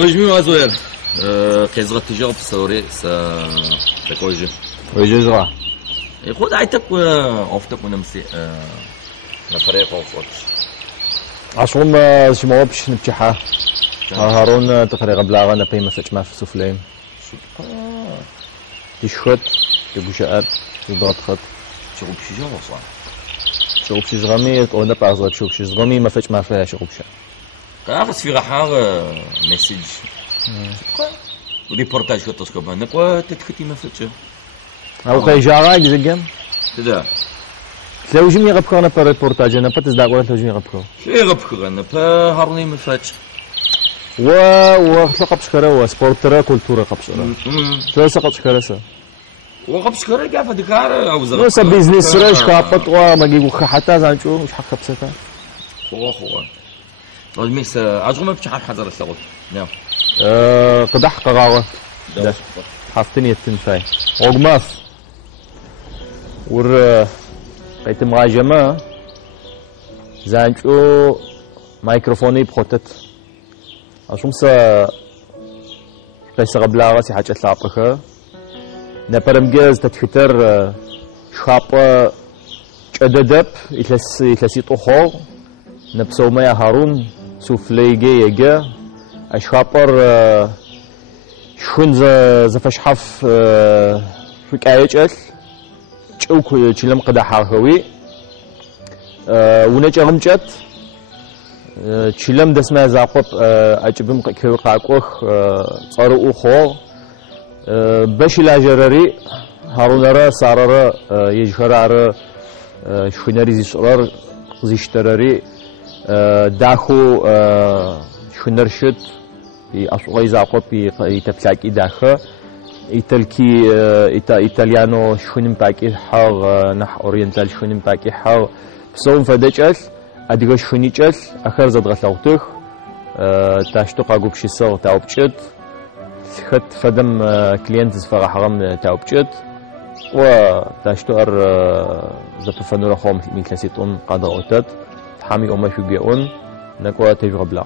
Ojmi Azoyer. Kezrat tijab sori sa takoje. ويجزغا يخود عيتك أفتك ونمسي نفريق أوفوت. عشان شموع بش نبتحها. هارون تقريبا بلاغة نبي مسج ما في سفلين. تشخط تبوشات تضغط خط. شو بشي جوا صار. شو بشي زغمي أو نبعض شو بشي زغمي ما فيش ما فيها شو بشي. كأخذ في رحاق مسج. ريبورتاج كتسكبها نقوى تتختي ما فيش. أو كي جارا يزجم. كذا. لو جمي غبكرنا بريبورتاج أنا بتز دعوة لو جمي غبكر. شو غبكرنا هاروني ما فيش. وخلق بشكره وسبورترا كولتورا قبشرا. ثلاثة قبشكره سا. وقبشكره كيف دكار أو زغب. نوسا بيزنس رش كابت وما جيبو حتى زانشو مش حق بسكا. خو. لازم يس عجوم بتشحن حذر السوق. نعم. قدح قراوة. حاطين يتنفاي. وقماف. ور قيت مراجمة زانشو مايكروفوني بخوتت. أشومسا قيس قبل راسي حاجة لاقخة نبرمجز تتفكر شاب جددب يتلسي طخو نبسو ما هارون سوفليجي يجا أشخابر شون زفشحف فكاية شو كلام قدح هاوي ونجا همجت چلم دسمه زاقب اجبم قاقوخ صارو خو باش لاجرري هارونرا ساررا يجخرار شونري زيشرار زيشترري داخو شونرشت اصوي زاقب يتفلاكي داخه ايتالكي ايطاليانو شونم باكي حاغ نح اورينتال شونم باكي حاغ بسوم فدجل أديكش فنيجل آخر زاد غلطوتك تاشتو قاقوب شيسو تاوبشت خد فدم كلينت زفرح رم تاوبشت و تاشتو زبفنورا خوم ميكلاسيتون قادر أوتت حامي أمي شجعون نكوا تجرب لا.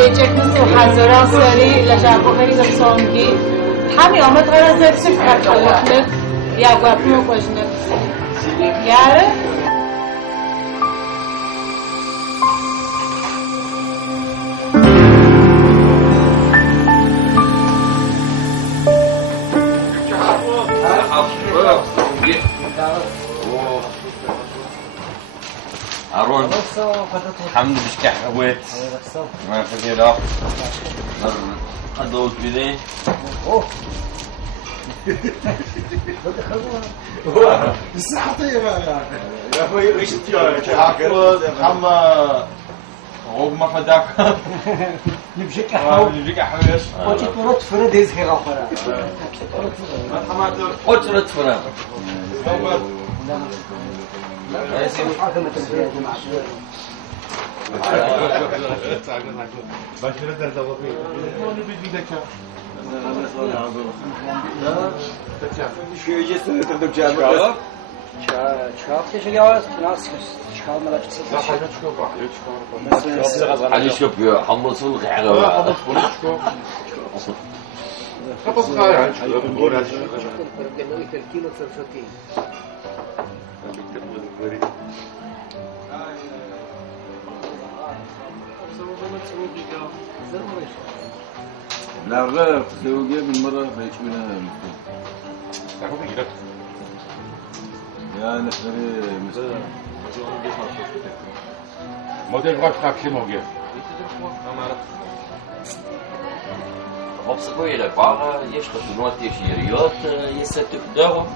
تيجكنس وحزرا سري لجابو غير زبصونجي حامي أمد غير زبصف كتلخلق يا قابنو قجنب يعرف هارون حمد بشكح قويت ما فكر لا قدوت بدي بس خطيرة يا اخوي ايش حما غوب ما فداك نبجيك أحوال نجيك احوش وجي ترد فرد هزهي غفرة ما حماتر قلت فرا حاكمة الفئة يا جماعة علي شوف حمص الغعرة لا غير سوقي من مرة بيش منها يا نخري مستر موديل غاش تاكسي موجي خبص كويلة باغا يشقط نوات يشيريوت يستف داهم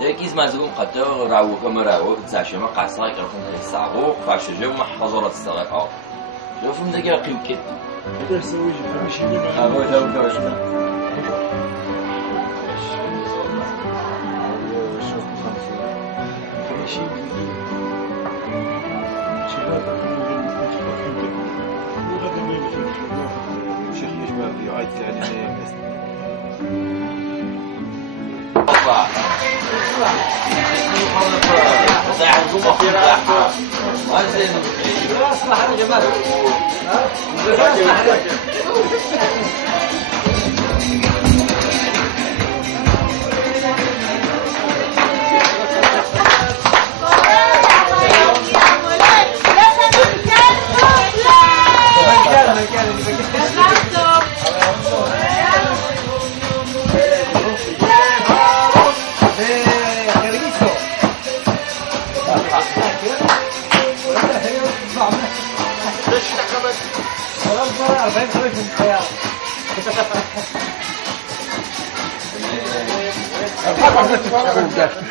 تاكيز ما زقوم قطع راو كما راو تزاشما قاصا يقرفون الساعو فاش جو ما حضرت الصغار او شوفهم دقيقة يمكن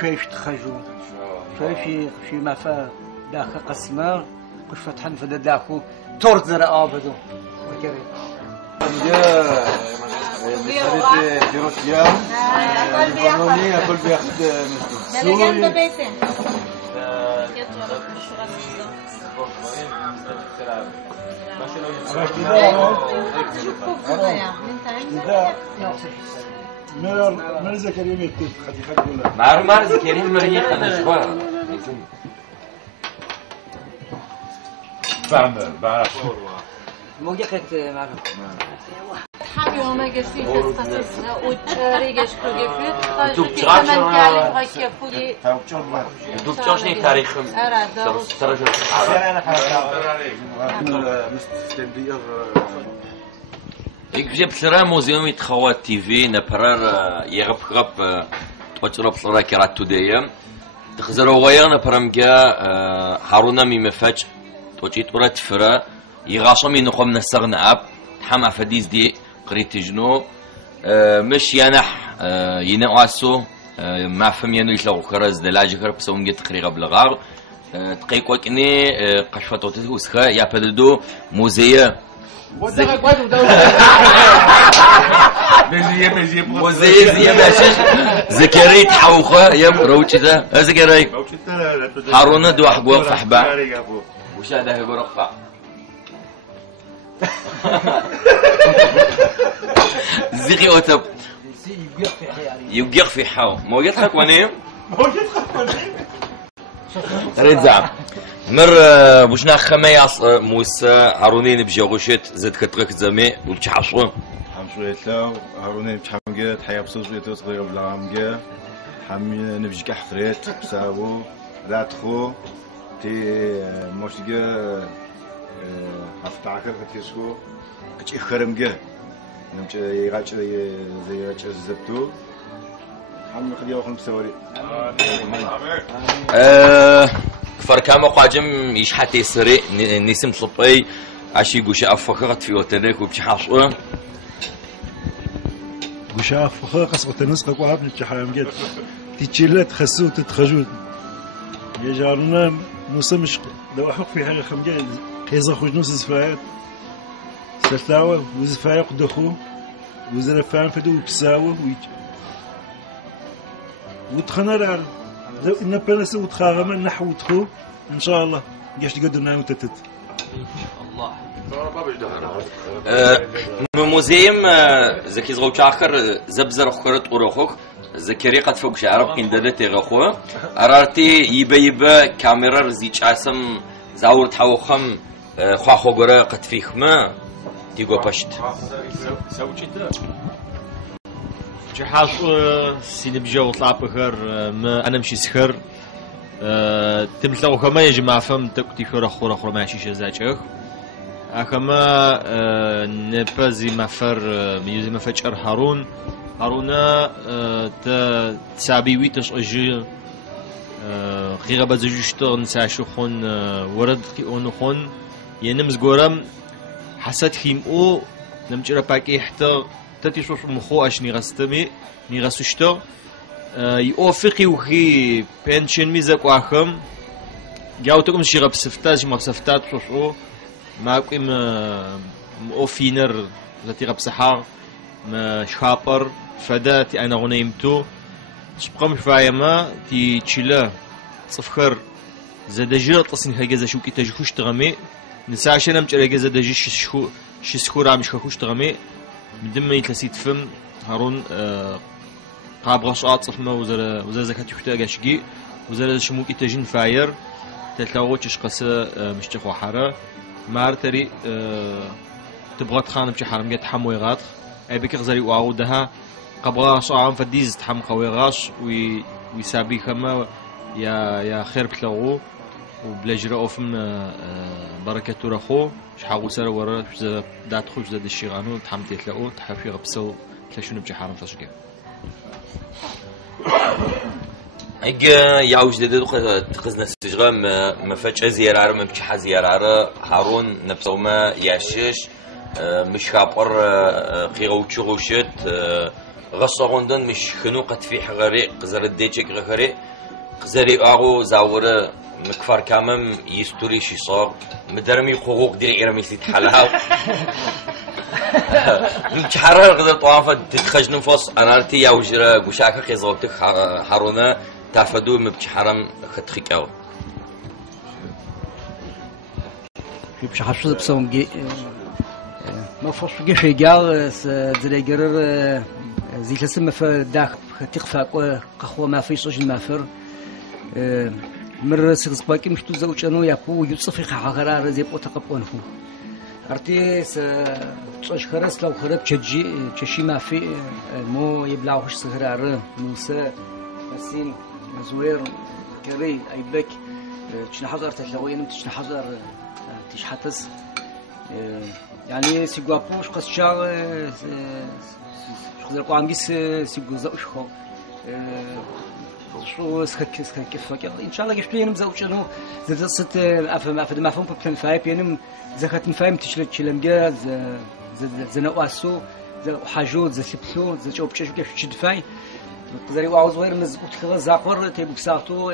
شايف تخرجوا شايف في مفا داخل قسمة كش فتحن في داخل تورت زرقاء بدو وكري في روسيا البرنامج كل بياخد جنب بيتين مرزا كريم يكتب خدي ولا مار كريم مريق انا شباب بعمل موجة كانت معنا حامي وما قصي قصصنا وتريقش كوجي فيت دوب كمان كان غاكي فوقي دوب تشني تاريخ ترجع يكجب سرا موزيوم يتخوات تي في نبرر يغب توترب سرا كرات توديم تخزروا غير نبرمجا هارونا ميمفج توجيت ورات فرا يغاشم ينقم نسغنا اب حما فديز دي قريت جنو مش ينح ينقاسو ما فهم ينلو كرز دلاج كرب سوم جت قريغه بلغار تقيق وكني قشفتوت وسخه يا بددو موزيه موزيه زي باشش زكريت حوخه يم روتش ذا زكري هارون دو حقوق فحبا وش هذا يقول رقع زيقي اوتب يبقى في حاو ما يضحك ونيم رزع مر بوشنا خمياس موسى هارونين بجوشت زد كترك زمي وبتحشو حمشوية لو هارونين بتحمجة تحيا بصوص بيتو صغير بلامجة حمي نبجك حفريت بسابو راتخو تي موشجة هفتعكر كتيسكو كتش خرمجة نمشي يغاتش زي غاتش الزبتو حمي خديا وخم بسوري فركامو قاجم يشحت يسري نسم صبي عشي قوش أفكرت في وتنك وبتحشو قشاف فخاقس وتنسق وعب نتحام جد تيجيلات خسو تتخجود يا جارنا نسمش لو أحق في حاجة خمجة خيزا خوش نص زفايات سلتاوة وزفايا قدخو وزرفان فدو وكساوة وتخنر لو إن بنس وتخاغم نحو تخو إن شاء الله جاش تقدر نايم وتتت الله موزيم زكي زغوش آخر زبزر خورت وروخوك زكري قد فوق شعرب كين دادت يغخو أرارتي يبا كاميرا زيج عسم زاور تحوخم خواخو قرا قد فيخما تيغو باشت جحاش سينبجو طلع بخير ما أنا مشي سخر تمثلوا كما يا جماعة فهم تكتي خورا ماشي شزاجك أكما نبزي مفر ميوزي مفجر هارونا تسابي ويتش أجي خيغا بزجشتو نساشو خون ورد خيون خون ينمز قرم حسد خيمو نمجرا باكي حتى تتيشوش مخو أش نغسشتو يوفقي وخي بنشن ميزك واخم جاوتكم شي غب سفتات ما سفتات شوشو معكم اوفينر التي غب سحار ما شابر فدات انا غنيمتو شبقم شفايما تي تشيلا صفخر زدجير تصني هجازا شوكي تجخوش تغمي نساشنا مجرا هجازا دجي شسكورا مش خخوش تغمي بدم يتلسيت فم هارون قابغ شاط صفما وزر زكاة يحتاج شقي وزر شموكي تجين فاير تلتاوتش قصة مش تخو حارة مارتري تبغى تخانم بشي حرم جت حموي غاط أي بكر زري وعودها قبغا شعام فديز تحم قوي غاش ويسابي خما يا خير بتلاغو وبلاجرا أوفم بركة رخو شحاغو سر ورا دات خوش زاد الشيغانو تحم تلاقو تحفي غبسو تلاشون بشي حرم تشقي اجا يعوج ددو تقزنا السجغة ما فاتش زيارة عرا ما بتشحى زيارة عرا هارون نفسه ما يعشش مش خابر خيغوتشو غوشت غصة غندن مش خنوقة في حغري قزر الديتشك غخري قزري اغو زاورة مكفار كامم يستوري شي صار مدرمي حقوق دير إرمي سيتحلها متحرر قدر طوافة تتخج نفس أنا أرتي يا وجرا قشاكا قيزوتك هارونا تافدو مبتحرم خدخيك أو في بش حشود بسوم جي ما فوش جي في قال زليجرر زي تسمى في داخ تخفى قخوة ما في صوج المافر مر سكس باكي مش تزوج أنو يابو يوصفي خاغرا زي بوتقبونه أرتيس تصوش خرس لو خرب تشي ما في مو يبلعوش سهرار موسى نسيم زوير كري أيبك تشنا حضر تلاوين تشنا حضر تشحتز يعني سيجوابوش قص شاغ خذ القوام جيس سيجوزاوش خو شو سكك كيف إن شاء الله قشطي ينم زوج إنه زد صت أفهم ببتن فايب ينم زكاة فايم تشلم جا زنقاسو حاجود زسبسو زشوب شو كيف تشدفاي زري وعاوز غير مزبوط كذا زاقر تبوك ساعته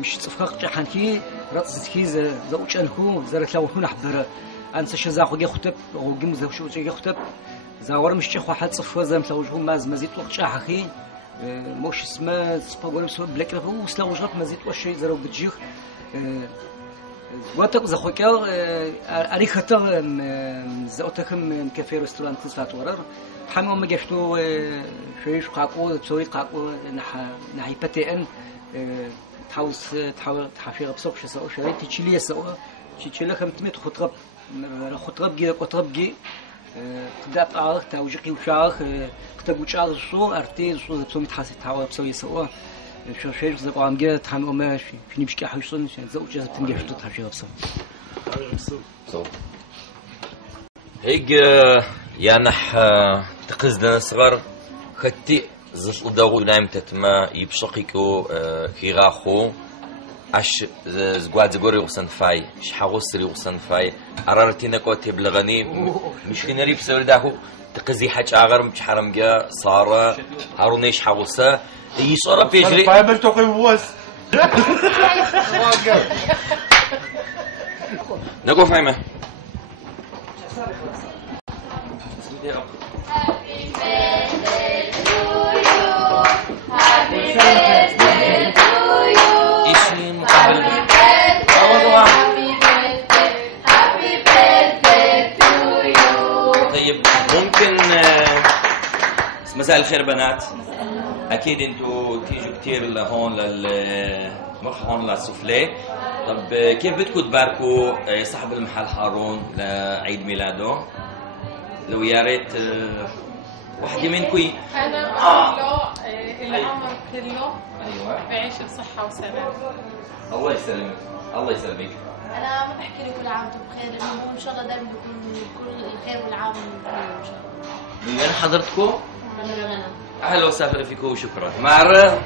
مش تصفق حنكي رأس كي زوج إنه زرت لو هنا حبر أنسى شو زاقو جي خطب وجيم زوج جي خطب زاور مش شيخ واحد صفر زم تلوجهم مزيت وقت شاحخي موش اسمه سباقول مسوي بلاك رفو وسلاوج غط مزيت وشي زرو بتجيخ واتق زخوكال أري خطر زوتكم كافيه رستوران تسعة ورر حمو ما جفتو شويش قاقو تسوي قاقو نحي بتين تحاوس تحافير بسوق شو سووا شو تشيليه سووا تشيله خم تمت خطرب جي قطرب جي قدات عارف توجقي وشاخ كتب وشاخ شو أرتي شو بسوي تحاسب تحاول بسوي سووا شو شيء زي قام جي تحمل أمش فيني بشكي حيصون عشان زوج جالس تنجح شو تحافير بسوق هيك يانح تقصدنا صغر ختي زل داغو نايم تتما يبشقيكو كيغاخو اش زغواد زغوري وسن فاي شحاغوسري وسن فاي ارارتينا كو تبلغني مش كنري بسوري داخو تقزي حاج اغر مش حرمجا صار هارونيش حاغوسا يصرا بيجري فاي باش توقي بوس نقول فايمه طيب ممكن مساء الخير بنات. اكيد انتوا تيجوا كثير لهون هون للسوفليه. طب كيف بدكم تباركوا صاحب المحل هارون لعيد ميلاده؟ لو يا ريت واحدة منكم. أنا العمر كله بعيش بصحة وسلام. الله يسلمك. الله يسلمك. أنا بحكي لك كل عام وأنتم بخير، إنه إن شاء الله دائما بكون كل الخير والعام إن شاء الله. من وين حضرتكم؟ من الغنم. أهلا وسهلا فيكم وشكرا. معرة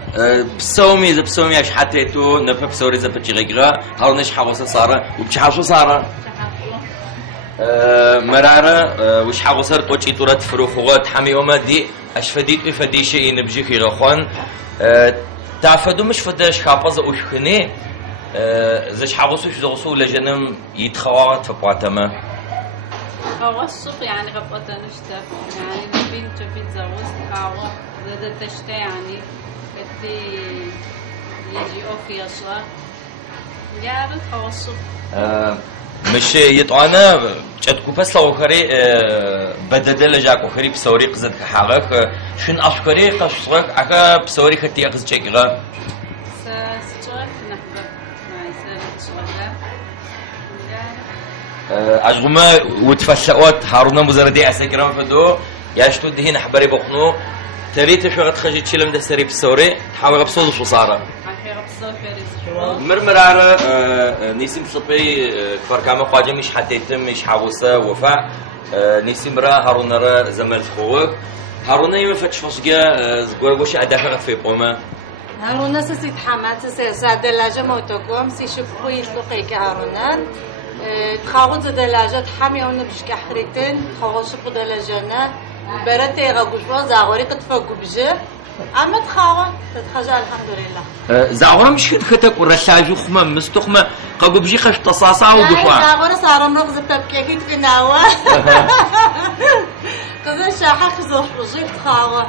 بسومي إذا بسومي عش حطيتو نبى بسوري إذا بتجي غيرها هارونيش حاوسة صارة وبتشحشو صارة. مرارة وش حاوسة توجي تورات فروخوات حمي وما دي أشفديت بفدي شيء نبجي في رخوان تعفدو مش فداش حافظة وشخني زش حاوسة شو زغسو لجنم يتخوات فقواتما. خوصق يعني غبطة نشتة يعني بنت بيتزوج خاوة زاد تشتى يعني كتي يجي أوفي أصلا يا بنت خوصق. مش يطعنا جدكو بس لو خري بددل جاكو خري بسوري قزد كحاغك شن أفكاري قصرك عكا بسوري ختي أخذ شجرة. ستشغل نحبه ما يصير شغله. أجمع وتفسقت هارونا مزردي أسكرام فدو ياشتو دهين حبري بقنو تريت شغلت خجيت شلم ده سري بسوري تحاول بصوت شو صار. مرمر على نسيم صبي فرقامة قاجم مش حتى يتم مش حوسة وفاء نسيم را هارونا را زمل خوك هارونا يوم فتش فصجة زقوش أداخل في قومة. هارونا سيد حمات سعد اللاجة موتوكم سيشوفوا يسلقي كهارونا تخاوض دلاجة حامي هون بشكل حريتين خواص بدلاجنا برتي غوجوا زاغوري قطفوا بجه أما تخاوض تتخجل الحمد لله. زاغورا مش كده ختك ورساجو خما مستخما قبل بجي خش تصاصا وقفوا. زاغورا صار مرغز بتبكي في ناوة. كذا شاحة خزوف وجيب تخاوض.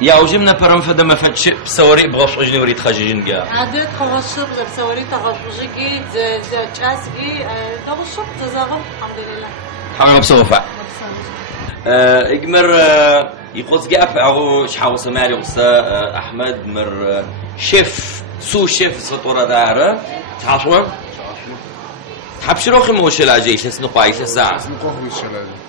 يا وجبنا برم فدا ما فتش بسوري بغش أجني وريد خجيجين جا. عادت خوشب بسوري تغشوجي جي جاس جي تغشب تزاغم الحمد لله. حمام بسوفا. إجمر يقص جاف أو شحاو سماري وسا أحمد مر شيف سو شيف سطورة داره تعشوا؟ حبشروخي موش العجيش سنقايش الساعة. سنقاخ موش العجيش.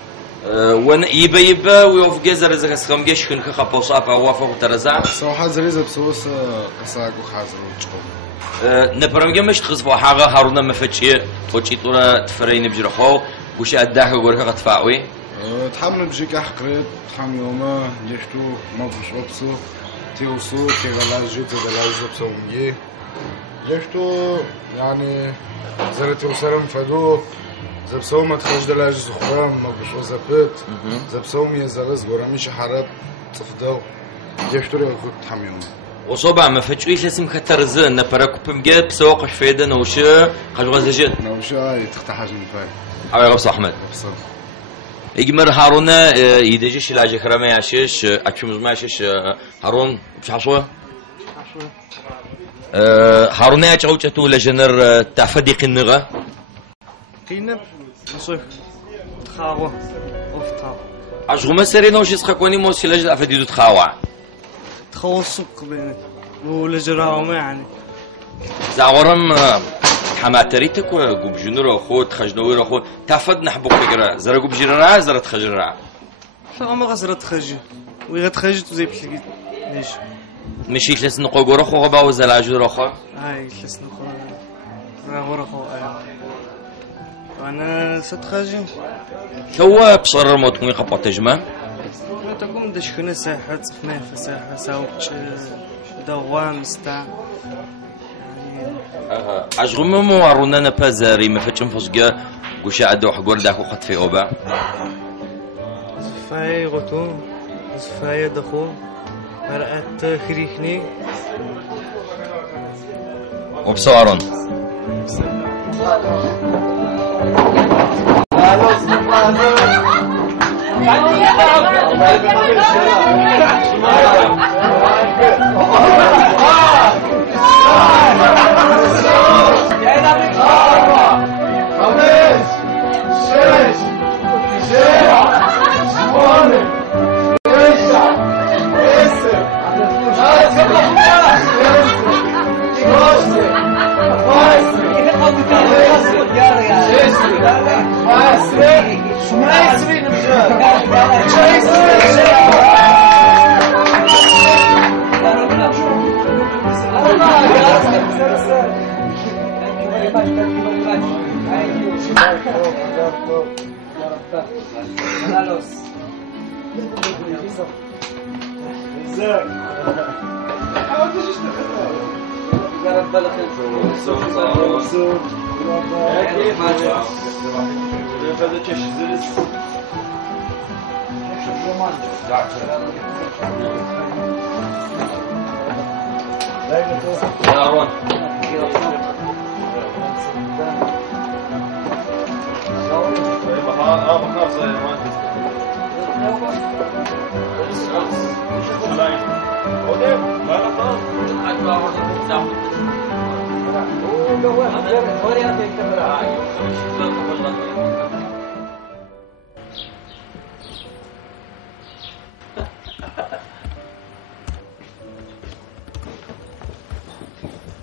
ون يبا ويوف جزر إذا كسخم جيش كن خبوص أبا وافق وترزع. صراحة زريزة بسوس قصاق وحازر وتشوف. نبرم جمش تخزفوا حاجة هارونا ما فتشي توشي طورة تفرين بجرخو وش أداه وجرخة قطفاوي. تحمل بجيك أحقريت تحمل يوما ليشتو ما بش وبسو تيوسو تيغلاجي تيغلاجي بسوميه ليشتو يعني زرتي وسرم فدو زبسوم ما تخرج دلاج زخرام ما بش وزبط زبسوم يزغز ورميش حرب تصفدو ليشتو ريكوت تحمل يوما وصوبع ما فتشويش لازم كترزن نبراكو بمجد بسوق فيدا نوشة خجوزجن نوشة أي تختحج من فاي حبيبي أبو أحمد إجمر هارونا يدجش لاجي خرامي عشيش أكشمز ما عشيش هارون مش حصوه هارونا يجعوجتو لجنر تفديق النغة قينر نصيف تخاوة وفتاو أشغل سرينا وش يسخكوني موسي لجل أفديدو تخاوة تخوصق بينك ولجراهم يعني زعورم حماتريتك وجوب جنور أخو تخجنوير أخو تفد نحبوك تجرا زرا جوب جرا زرا تخجرا فما غزرة تخجي ويغتخجت وزي بتلقي ليش مشيت لسن قوجور أخو غبا وزلاجور أخو هاي لسن غور أخو أنا ستخجي هو بصر موت مي خبط تجمع ما تقوم دشخنا ساحة صفنا في ساحة ساوتش دوام ستا أشغل مو عرونا نبازاري ما فتشم فصقة قوشة عدو حقور داكو خط في أوبا زفاي غطو زفاي دخو رأت خريخني وبصارون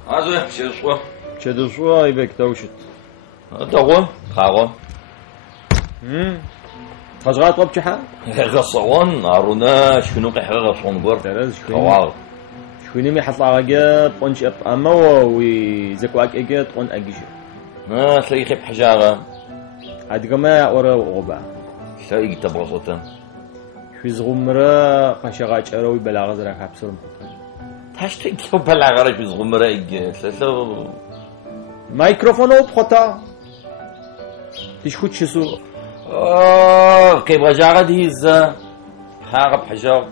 عزوه شدوشوا شدوشوا يبك توشت دغوا خاغو خشغات طبچها غصوان عرونا شنو قحغه صونغور ترز واو شكوني مي حطلاغا قنش اب اما وي زكواك اجت قن اجيش ما تلاقي بحجاره ادغما اورا غبا تلاقي تبغصوتن في زغمرا قشغا چروي بلاغ زرا كابسر تاشتي كيو بلاغ راه في زغمرا اج سلو مايكروفون او بخطا تشخوت شسو كيف غجاغه ديز خاغ بحجار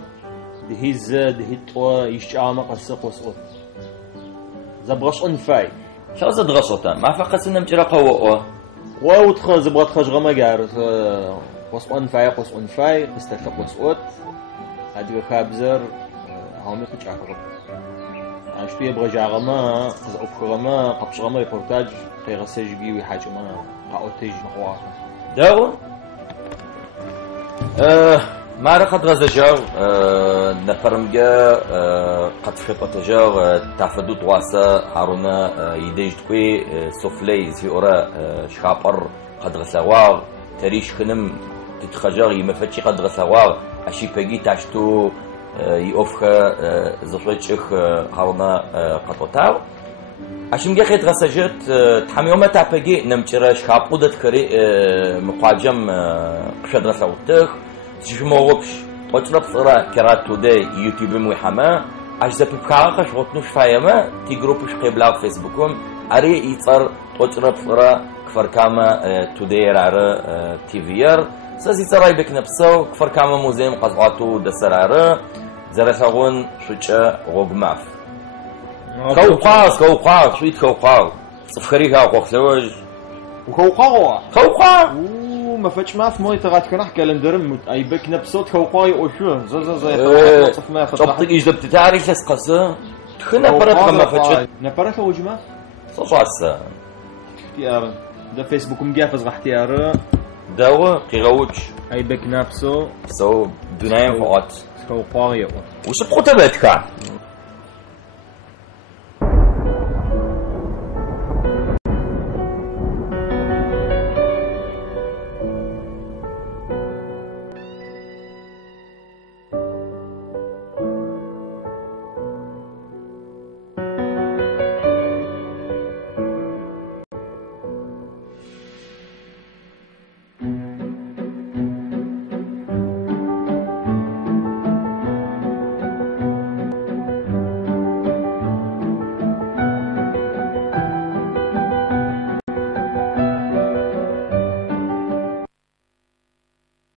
دهيز دهيتوا يشعام قصق وسقط زبغش انفاي شو زاد غصوتا ما فقط نمجرا قوه واو تخز بغات خج غما غار قص انفاي استفق وسقط هادي خابزر هاومي قچاقر اشبيه بغجاغما قز غما قبش غما ريبورتاج قيغسجي وي حاجه قاوتيج مخوا داو ما رخت غزجار نفرمجا قد خطة جار تفدو تواسا هارونا يديج تقوي سوفلي في أورا شخابر قد غسوار تريش خنم تتخجار يمفتشي قد غسوار أشي بجي تاشتو يوفخ زفلتشخ هارونا قطوتاو عشان جا خيط غسجت تحميومة تابجي نمشرا شخاب قدت كري مقاجم قشد غسوتخ تجمعوش وترى بصراحة كرات توداي يوتيوب محمد أجزاء بخارج غطنوش فايمة تجروبش قبلا فيسبوكم أري يصير وترى بصراحة كفر كاما توداي رعرة تيفير سازي ترى يبك نفسه كفر كاما موزيم قطعته دسر رعرة زرساغون شجع غوجماف كوقاس شويت كوقاس صفريها قوخلوج وكوقاس ما فتش ما في مويه تغات كنح كالندرم اي بك نبسوت كوقاي او شو زي صف ما فتح طب يجب تتعرف لسقسه تخنا برا ما فتش نبرك وجما صفاس اختيار ده فيسبوك مجافز اختيار دوا قيغوتش اي بك نبسو سو دنايم فوت كوقاي وش بخطبتك